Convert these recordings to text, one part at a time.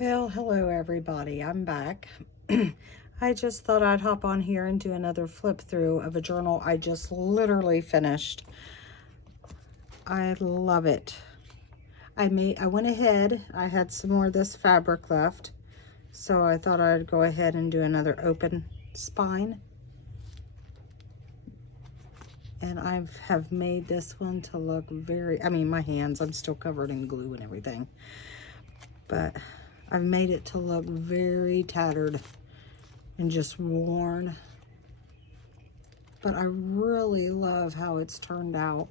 Well, hello everybody, I'm back. I just thought I'd hop on here and do another flip through of a journal I just literally finished. I love it. I went ahead, I had some more of this fabric left, so I thought I'd go ahead and do another open spine. And I have made this one to look very, my hands, I'm still covered in glue and everything, but I've made it to look very tattered and just worn. But I really love how it's turned out.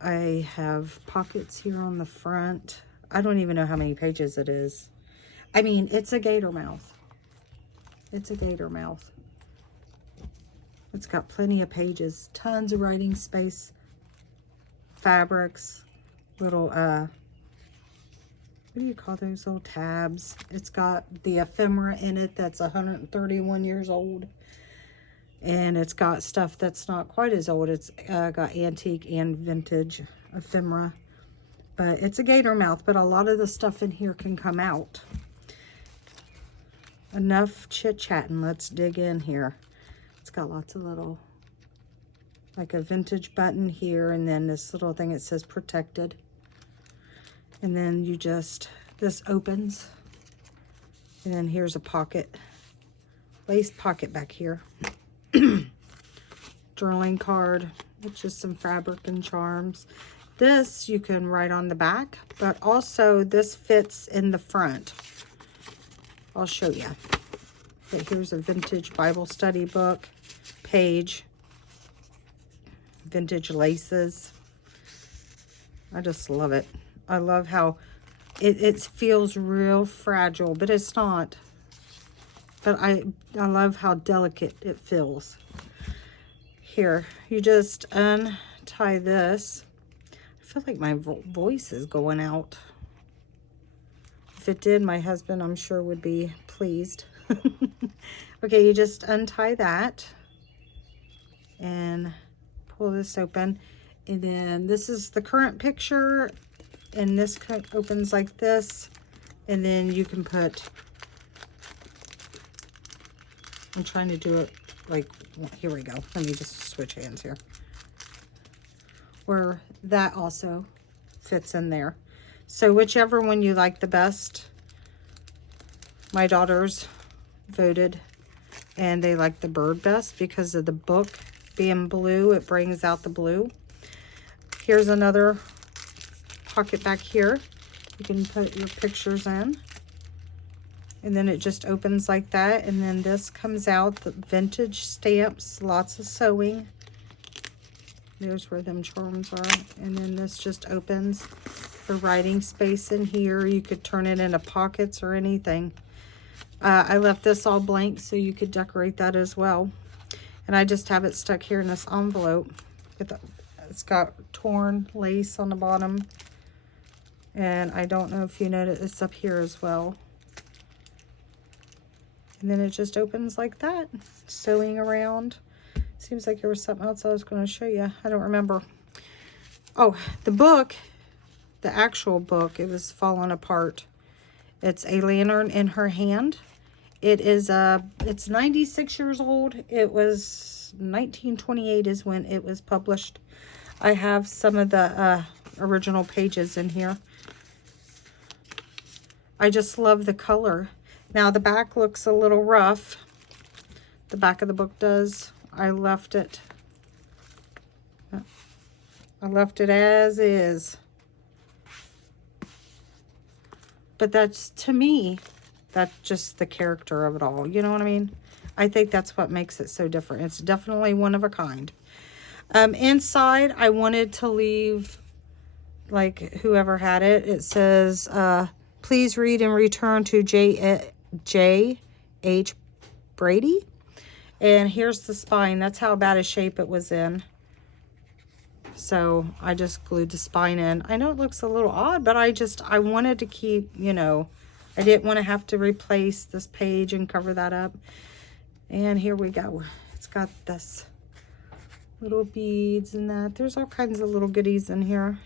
I have pockets here on the front. I don't even know how many pages it is. I mean, it's a gator mouth. It's a gator mouth. It's got plenty of pages, tons of writing space, fabrics, little, what do you call those little tabs? It's got the ephemera in it that's 131 years old. And it's got stuff that's not quite as old. It's got antique and vintage ephemera. But it's a gator mouth, but a lot of the stuff in here can come out. Enough chit-chatting. Let's dig in here. It's got lots of little, like a vintage button here, and then this little thing that says protected. And then you just, this opens. And then here's a pocket, lace pocket back here. Journaling card, it's just some fabric and charms. This you can write on the back, but also this fits in the front. I'll show you. But here's a vintage Bible study book page, vintage laces. I just love it. I love how it feels real fragile, but it's not. But I love how delicate it feels. Here, you just untie this. I feel like my voice is going out. If it did, my husband, I'm sure, would be pleased. Okay, you just untie that and pull this open. And then this is the current picture. And this opens like this. And then you can put, I'm trying to do it like, here we go. Let me just switch hands here. Where that also fits in there. So whichever one you like the best. My daughters voted and they like the bird best because of the book being blue. It brings out the blue. Here's another pocket back here. You can put your pictures in. And then it just opens like that. And then this comes out, the vintage stamps, lots of sewing. There's where them charms are. And then this just opens for writing space in here. You could turn it into pockets or anything. I left this all blank so you could decorate that as well. And I just have it stuck here in this envelope. It's got torn lace on the bottom. And I don't know if you notice, it's up here as well. And then it just opens like that, sewing around. Seems like there was something else I was going to show you. I don't remember. Oh, the book, the actual book, it was falling apart. It's A Lantern in Her Hand. It is, it's 96 years old. It was 1928 is when it was published. I have some of the original pages in here. I just love the color. Now the back looks a little rough. The back of the book does. I left it as is. But that's, to me, that's just the character of it all. You know what I mean? I think that's what makes it so different. It's definitely one of a kind. Inside, I wanted to leave, like, whoever had it. It says, please read and return to J.H. Brady. And here's the spine. That's how bad a shape it was in. So I just glued the spine in. I know it looks a little odd, but I wanted to keep, you know, I didn't want to have to replace this page and cover that up. And here we go. It's got this little beads and that. There's all kinds of little goodies in here.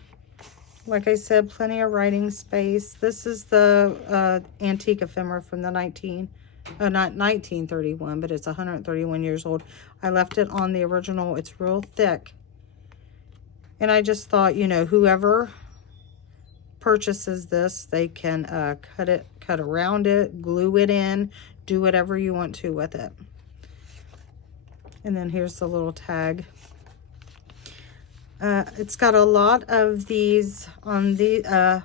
Like I said, plenty of writing space. This is the antique ephemera from the not 1931, but it's 131 years old. I left it on the original. It's real thick. And I just thought, you know, whoever purchases this, they can cut around it, glue it in, do whatever you want to with it. And then here's the little tag. It's got a lot of these on the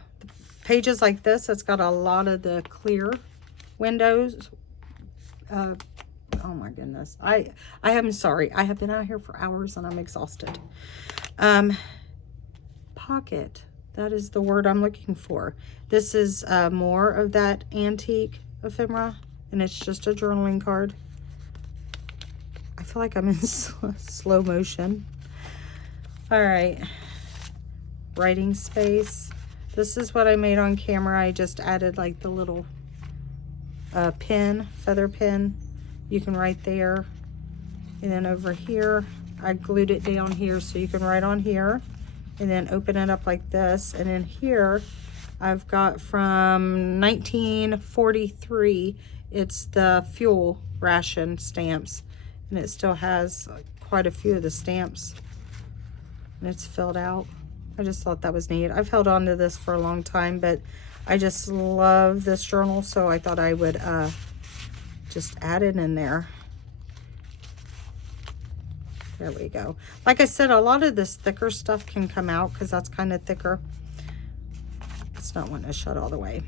pages like this. It's got a lot of the clear windows. Oh my goodness. I am sorry. I have been out here for hours and I'm exhausted. Pocket. That is the word I'm looking for. This is more of that antique ephemera, and it's just a journaling card. I feel like I'm in slow motion. All right. Writing space. This is what I made on camera. I just added like the little pin, feather pin. You can write there. And then over here, I glued it down here so you can write on here. And then open it up like this. And in here, I've got from 1943, it's the fuel ration stamps. And it still has quite a few of the stamps. And it's filled out. I just thought that was neat. I've held on to this for a long time, but I just love this journal, so I thought I would just add it in there. There we go. Like I said, a lot of this thicker stuff can come out because that's kind of thicker. It's not wanting to shut all the way.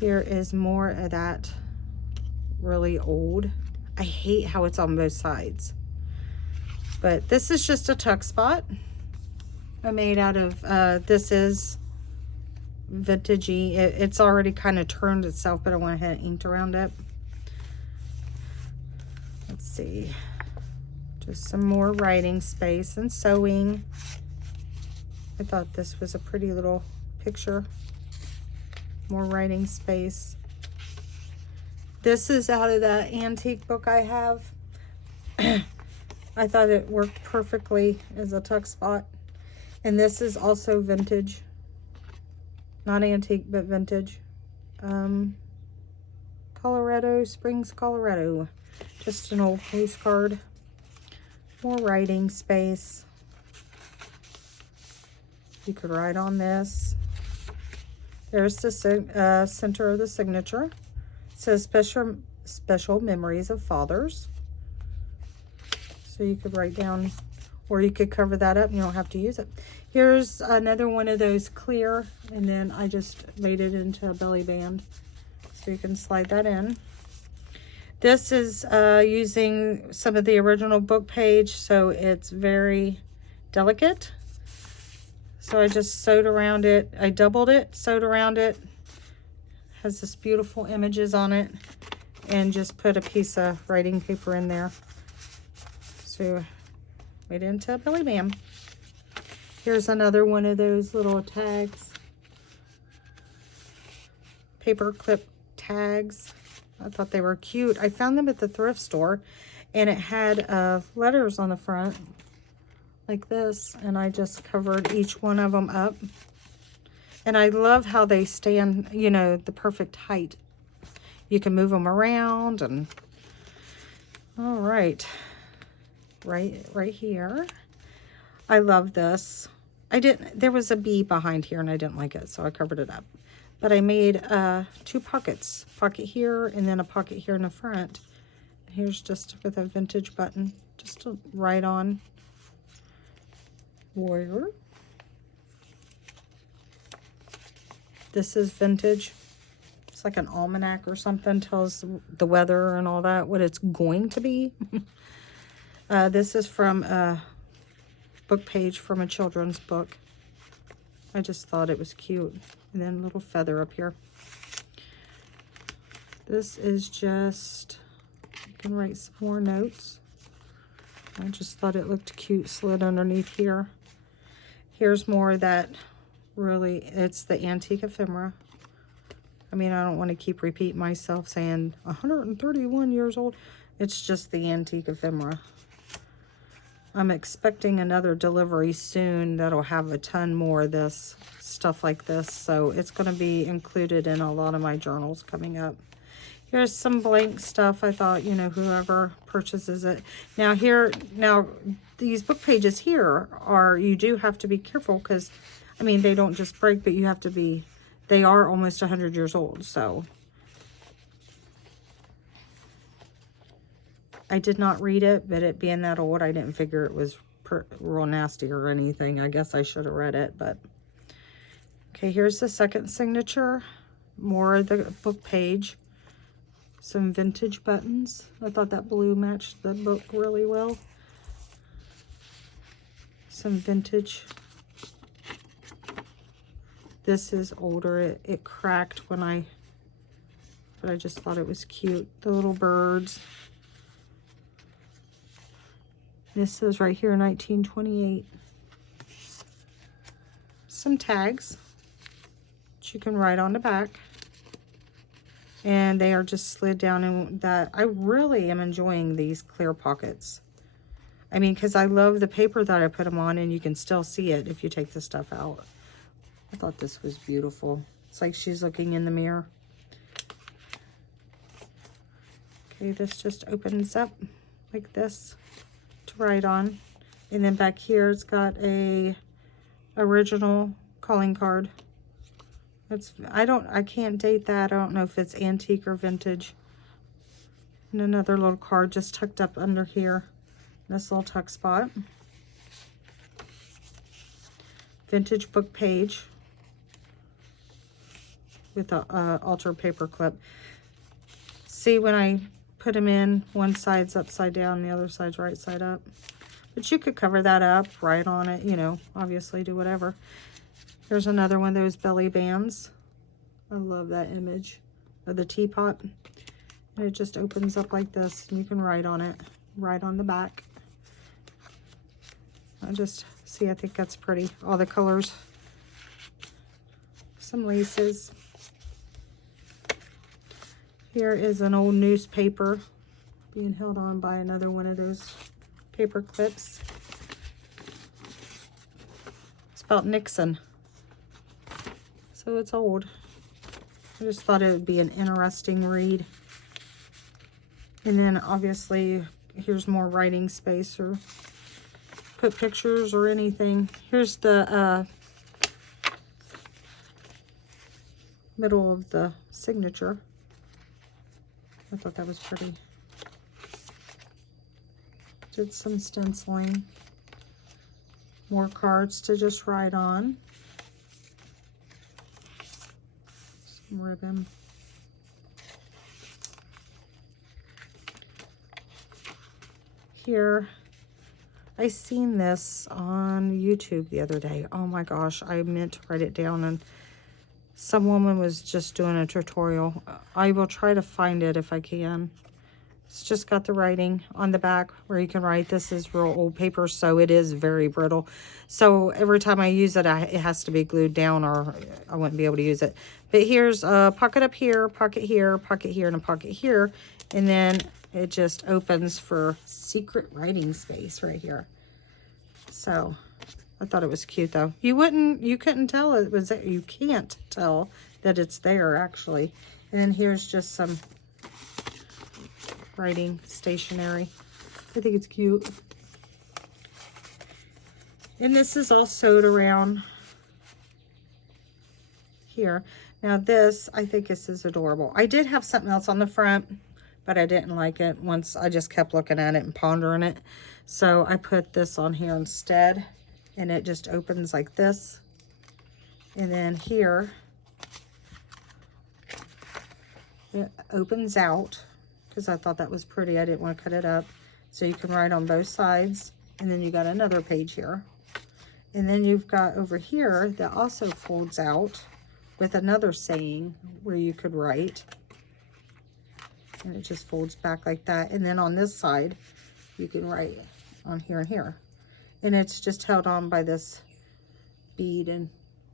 Here is more of that really old. I hate how it's on both sides. But this is just a tuck spot. I made out of, this is vintagey. It's already kind of turned itself, but I went ahead and inked around it. Let's see. Just some more writing space and sewing. I thought this was a pretty little picture. More writing space. This is out of that antique book I have. I thought it worked perfectly as a tuck spot. And this is also vintage. Not antique, but vintage. Colorado Springs, Colorado. Just an old postcard. More writing space. You could write on this. There's the center of the signature. It says special memories of fathers. So you could write down, or you could cover that up and you don't have to use it. Here's another one of those clear, and then I just made it into a belly band. So you can slide that in. This is using some of the original book page, so it's very delicate. So I just sewed around it. I doubled it, sewed around it. Has this beautiful images on it, and just put a piece of writing paper in there. So made it into a belly band. Here's another one of those little tags. Paper clip tags. I thought they were cute. I found them at the thrift store, and it had letters on the front like this, and I just covered each one of them up. And I love how they stand, you know, the perfect height. You can move them around, and all right. Right here. I love this. There was a bee behind here and I didn't like it, so I covered it up. But I made 2 pockets. Pocket here and then a pocket here in the front. Here's just with a vintage button, just to write on. Warrior. This is vintage. It's like an almanac or something, tells the weather and all that, what it's going to be. This is from a book page from a children's book. I just thought it was cute. And then a little feather up here. This is just, you can write some more notes. I just thought it looked cute, slid underneath here. Here's more of that, really, it's the antique ephemera. I mean, I don't want to keep repeating myself saying 131 years old. It's just the antique ephemera. I'm expecting another delivery soon that'll have a ton more of this stuff like this. So it's going to be included in a lot of my journals coming up. Here's some blank stuff. I thought, you know, whoever purchases it. Now these book pages here are, you do have to be careful because, I mean, they don't just break, but you have to be, they are almost 100 years old. So I did not read it, but it being that old, I didn't figure it was real nasty or anything. I guess I should have read it, but. Okay, here's the second signature. More of the book page. Some vintage buttons. I thought that blue matched the book really well. Some vintage. This is older. It cracked when but I just thought it was cute. The little birds. This says right here, 1928. Some tags that you can write on the back. And they are just slid down, and that I really am enjoying these clear pockets. I mean, because I love the paper that I put them on, and you can still see it if you take the stuff out. I thought this was beautiful. It's like she's looking in the mirror. Okay, this just opens up like this to write on. And then back here, it's got a original calling card. I can't date that. I don't know if it's antique or vintage. And another little card just tucked up under here. This little tuck spot. Vintage book page with a altar paper clip. See, when I put them in, one side's upside down, the other side's right side up. But you could cover that up, write on it, you know, obviously do whatever. Here's another one of those belly bands. I love that image of the teapot. And it just opens up like this, and you can write on it, right on the back. I think that's pretty. All the colors. Some laces. Here is an old newspaper being held on by another one of those paper clips. It's about Nixon. So it's old. I just thought it would be an interesting read. And then obviously here's more writing space, or put pictures or anything. Here's the middle of the signature. I thought that was pretty. Did some stenciling. More cards to just write on. Some ribbon. Here, I seen this on YouTube the other day. Oh my gosh, I meant to write it down, and some woman was just doing a tutorial. I will try to find it if I can. It's just got the writing on the back where you can write. This is real old paper, so it is very brittle. So every time I use it, it has to be glued down, or I wouldn't be able to use it. But here's a pocket up here, pocket here, and a pocket here. And then it just opens for secret writing space right here. So I thought it was cute though. You couldn't tell it was there. You can't tell that it's there actually. And then here's just some writing stationery. I think it's cute. And this is all sewed around here. Now this, I think this is adorable. I did have something else on the front, but I didn't like it. Once I just kept looking at it and pondering it. So I put this on here instead, and it just opens like this. And then here, it opens out, because I thought that was pretty. I didn't want to cut it up. So you can write on both sides. And then you got another page here. And then you've got over here that also folds out with another saying where you could write. And it just folds back like that. And then on this side, you can write on here and here. And it's just held on by this bead and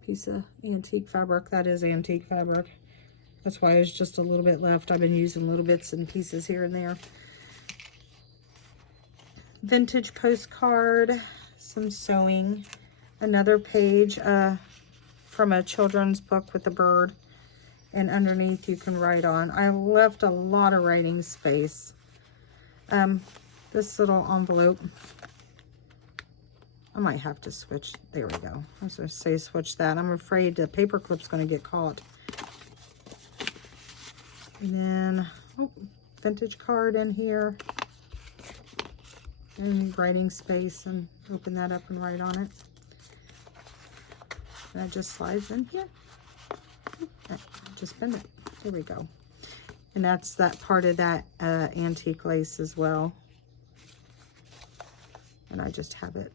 piece of antique fabric. That is antique fabric. That's why there's just a little bit left. I've been using little bits and pieces here and there. vintage postcard, some sewing, another page from a children's book with a bird, and underneath you can write on. I left a lot of writing space. This little envelope, I might have to switch. There we go. I was going to say switch that. I'm afraid the paper clip's going to get caught. And then, oh, vintage card in here. And writing space, and open that up and write on it. And it just slides in here. Just bend it. There we go. And that's that part of that antique lace as well. And I just have it.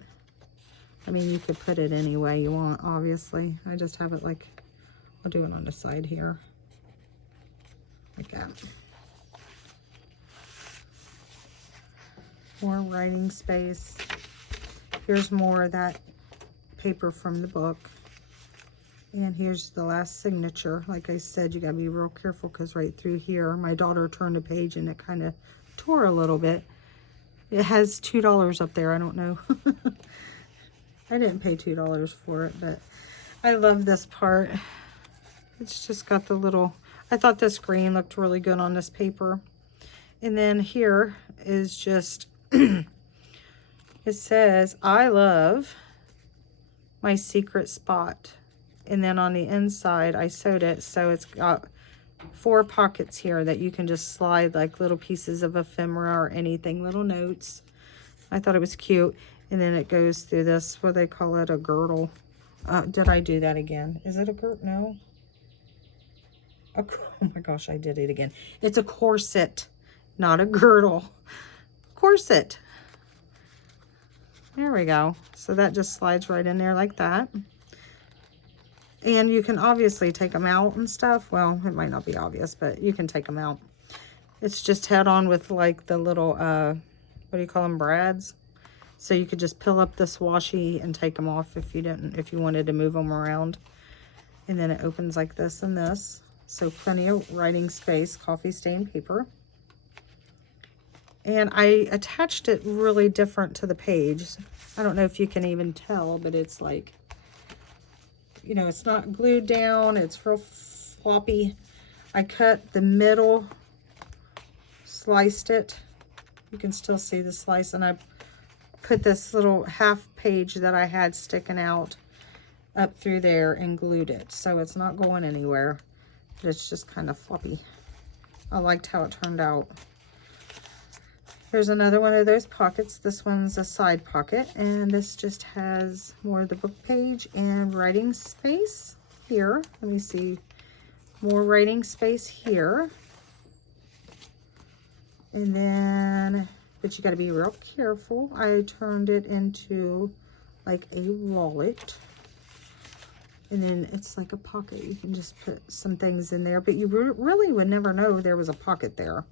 I mean, you could put it any way you want, obviously. I just have it like, I'll do it on the side here. Like that. More writing space. Here's more of that paper from the book. And here's the last signature. Like I said, you gotta be real careful because right through here, my daughter turned a page and it kind of tore a little bit. It has $2 up there. I don't know. I didn't pay $2 for it, but I love this part. It's just got the little, I thought this green looked really good on this paper. And then here is just, it says, I love my secret spot. And then on the inside, I sewed it, so it's got 4 pockets here that you can just slide like little pieces of ephemera or anything, little notes. I thought it was cute. And then it goes through this, what they call it, a girdle. Did I do that again? Is it a girdle? No. Oh my gosh, I did it again. It's a corset, not a girdle. Corset. There we go. So that just slides right in there like that. And you can obviously take them out and stuff. Well, it might not be obvious, but you can take them out. It's just head on with like the little, what do you call them, brads? So you could just peel up this washi and take them off if you wanted to move them around. And then it opens like this and this. So plenty of writing space, coffee stained paper. And I attached it really different to the page. I don't know if you can even tell, but it's like, you know, it's not glued down. It's real floppy. I cut the middle, sliced it. You can still see the slice. And I put this little half page that I had sticking out up through there and glued it. So it's not going anywhere. But it's just kind of floppy. I liked how it turned out. Here's another one of those pockets. This one's a side pocket, and this just has more of the book page and writing space here. Let me see. More writing space here. And then, but you got to be real careful. I turned it into like a wallet. And then it's like a pocket. You can just put some things in there, but you really would never know there was a pocket there.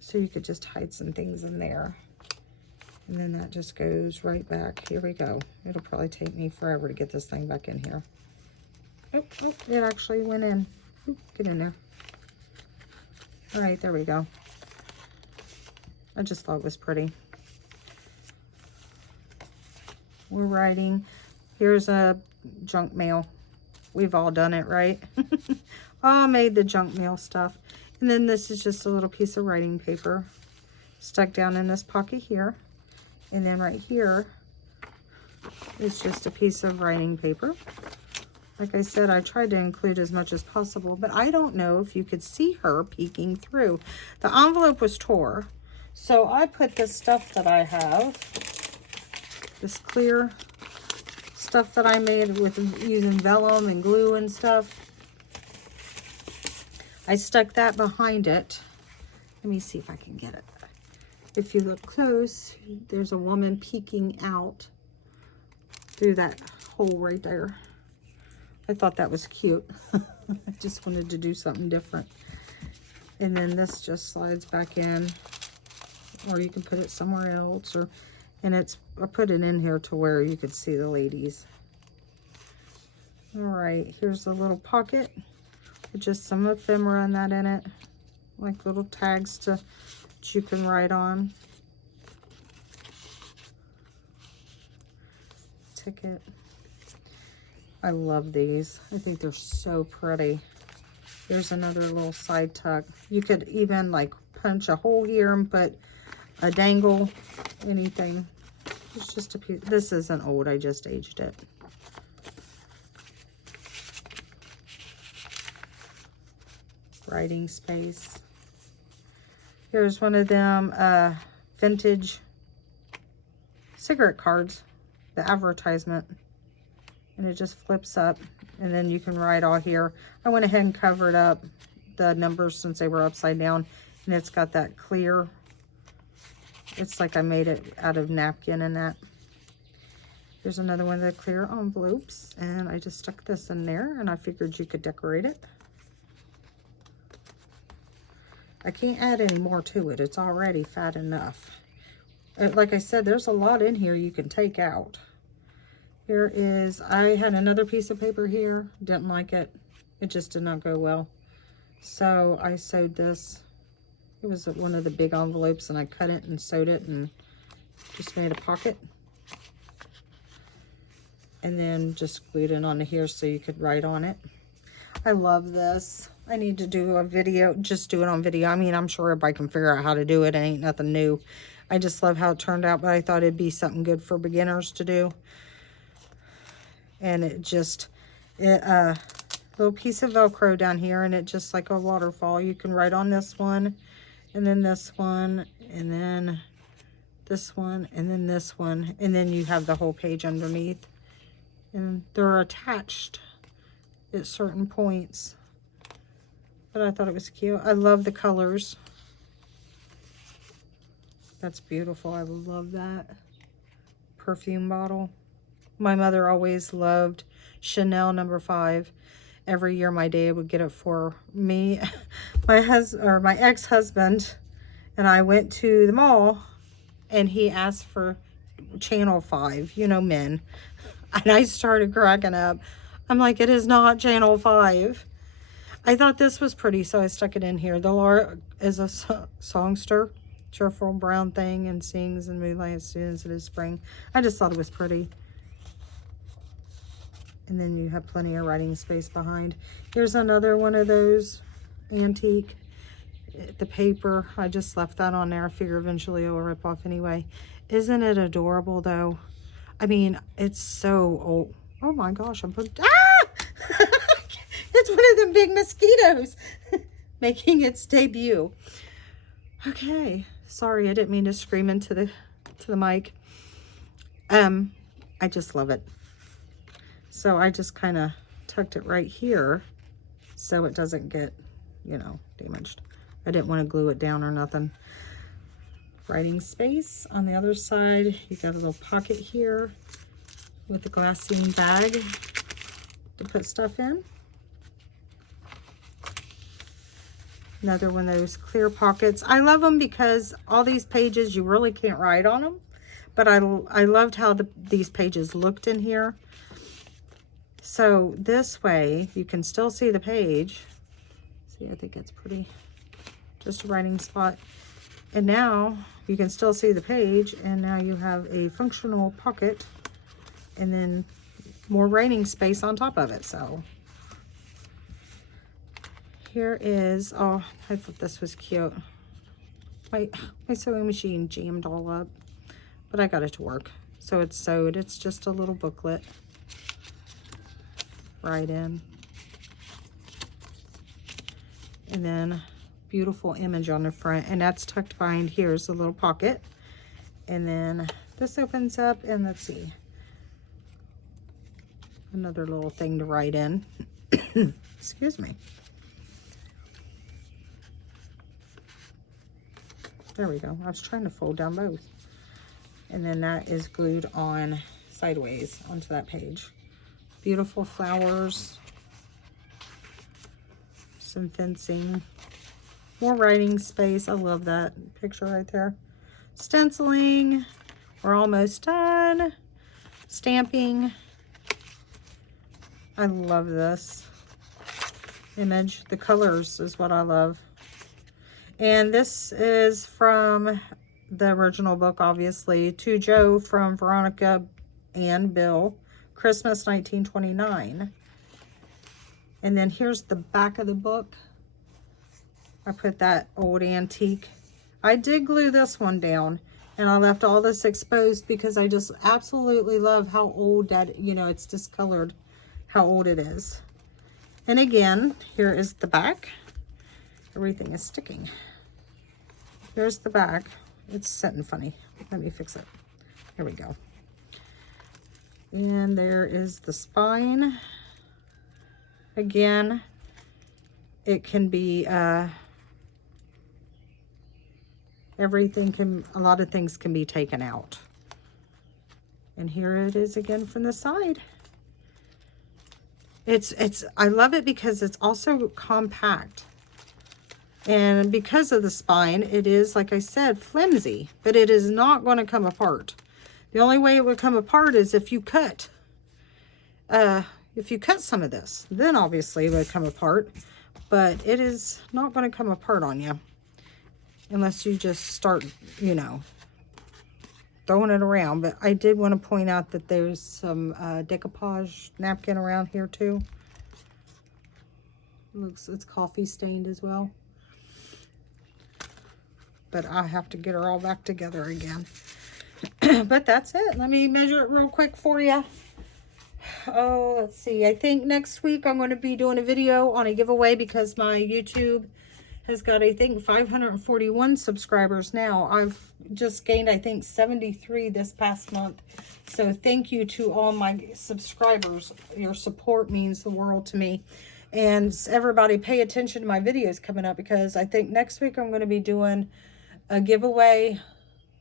So you could just hide some things in there. And then that just goes right back. Here we go. It'll probably take me forever to get this thing back in here. Oh, it actually went in. Get in there. All right, there we go. I just thought it was pretty. We're writing. Here's a junk mail. We've all done it, right? All made the junk mail stuff. And then this is just a little piece of writing paper stuck down in this pocket here. And then right here is just a piece of writing paper. Like I said, I tried to include as much as possible, but I don't know if you could see her peeking through. The envelope was tore. So I put this stuff that I have, this clear stuff that I made with using vellum and glue and stuff. I stuck that behind it. Let me see if I can get it. If you look close, there's a woman peeking out through that hole right there. I thought that was cute. I just wanted to do something different. And then this just slides back in, or you can put it somewhere else, and I put it in here to where you could see the ladies. All right, here's a little pocket with just some ephemera and that in it, like little tags that you can write on. ticket. I love these. I think they're so pretty. There's another little side tuck. You could even like punch a hole here and put a dangle, anything. It's just a piece. This isn't old, I just aged it. Writing space. Here's one of them vintage cigarette cards, the advertisement. And it just flips up, and then you can write all here. I went ahead and covered up the numbers since they were upside down, and it's got that clear. It's like I made it out of napkin and that. There's another one of the clear envelopes, and I just stuck this in there, and I figured you could decorate it. I can't add any more to it. It's already fat enough. Like I said, there's a lot in here you can take out. Here is, I had another piece of paper here. Didn't like it. It just did not go well. So I sewed this. It was one of the big envelopes, and I cut it and sewed it and just made a pocket. And then just glued it onto here so you could write on it. I love this. I need to do a video, just do it on video. I mean, I'm sure everybody can figure out how to do it. It ain't nothing new. I just love how it turned out, but I thought it'd be something good for beginners to do. And it just, little piece of Velcro down here, and it just like a waterfall. You can write on this one, and then this one, and then this one, and then this one, and then you have the whole page underneath. And they're attached at certain points. But I thought it was cute. I love the colors. That's beautiful. I love that. Perfume bottle. My mother always loved Chanel No. 5. Every year my dad would get it for me. My ex-husband and I went to the mall, and he asked for Channel 5, you know, men. And I started cracking up. I'm like, it is not Channel 5. I thought this was pretty, so I stuck it in here. The Laura is a songster, cheerful brown thing, and sings in moonlight as soon as it is spring. I just thought it was pretty. And then you have plenty of writing space behind. Here's another one of those antique. The paper, I just left that on there. I figure eventually it'll rip off anyway. Isn't it adorable though? I mean, it's so old. Oh my gosh, I'm putting, it's one of them big mosquitoes making its debut. Okay, sorry, I didn't mean to scream into the mic. I just love it. So I just kind of tucked it right here so it doesn't get, you know, damaged. I didn't want to glue it down or nothing. Writing space on the other side. You got a little pocket here with a glassine bag to put stuff in. Another one of those clear pockets. I love them because all these pages, you really can't write on them. But I loved how these pages looked in here. So this way, you can still see the page. See, I think it's pretty. Just a writing spot. And now you can still see the page, and now you have a functional pocket, and then more writing space on top of it. So here is, oh, I thought this was cute. My sewing machine jammed all up, but I got it to work. So it's sewed. It's just a little booklet. Right in. And then beautiful image on the front, and that's tucked behind here is a little pocket. And then this opens up, and let's see, another little thing to write in. Excuse me. There we go. I was trying to fold down both. And then that is glued on sideways onto that page. Beautiful flowers, some fencing, more writing space. I love that picture right there. Stenciling, we're almost done. Stamping, I love this image. The colors is what I love. And this is from the original book, obviously, To Joe from Veronica and Bill, Christmas 1929. And then here's the back of the book. I put that old antique. I did glue this one down, and I left all this exposed because I just absolutely love how old that, you know, it's discolored, how old it is. And again, here is the back. Everything is sticking. Here's the back. It's sitting funny. Let me fix it. Here we go. And there is the spine. Again, it can be, everything can, a lot of things can be taken out. And here it is again from the side. I love it because it's also compact. And because of the spine, it is, like I said, flimsy, but it is not going to come apart. The only way it would come apart is if you cut some of this, then obviously it would come apart, but it is not going to come apart on you unless you just start, you know, throwing it around. But I did want to point out that there's some decoupage napkin around here too. Looks, it's coffee stained as well. But I have to get her all back together again. But that's it. Let me measure it real quick for you. Oh, let's see. I think next week I'm going to be doing a video on a giveaway because my YouTube has got, I think, 541 subscribers now. I've just gained, I think, 73 this past month. So thank you to all my subscribers. Your support means the world to me. And everybody pay attention to my videos coming up because I think next week I'm going to be doing a giveaway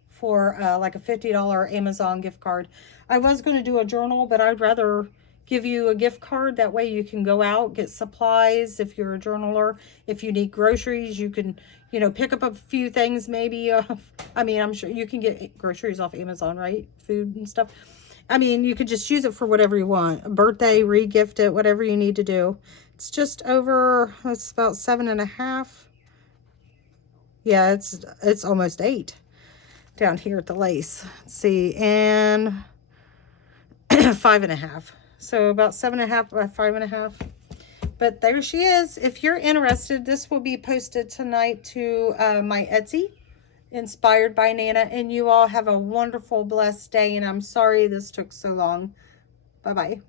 for like a $50 Amazon gift card. I was going to do a journal, but I'd rather give you a gift card. That way you can go out, get supplies if you're a journaler. If you need groceries, you can, you know, pick up a few things maybe. I mean, I'm sure you can get groceries off Amazon, right? Food and stuff. I mean, you could just use it for whatever you want. A birthday, re-gift it, whatever you need to do. It's just over, it's about 7.5. Yeah, it's almost 8 down here at the lace. Let's see, and 5.5. So about 7.5 by 5.5. But there she is. If you're interested, this will be posted tonight to my Etsy, Inspired by Nana. And you all have a wonderful, blessed day. And I'm sorry this took so long. Bye-bye.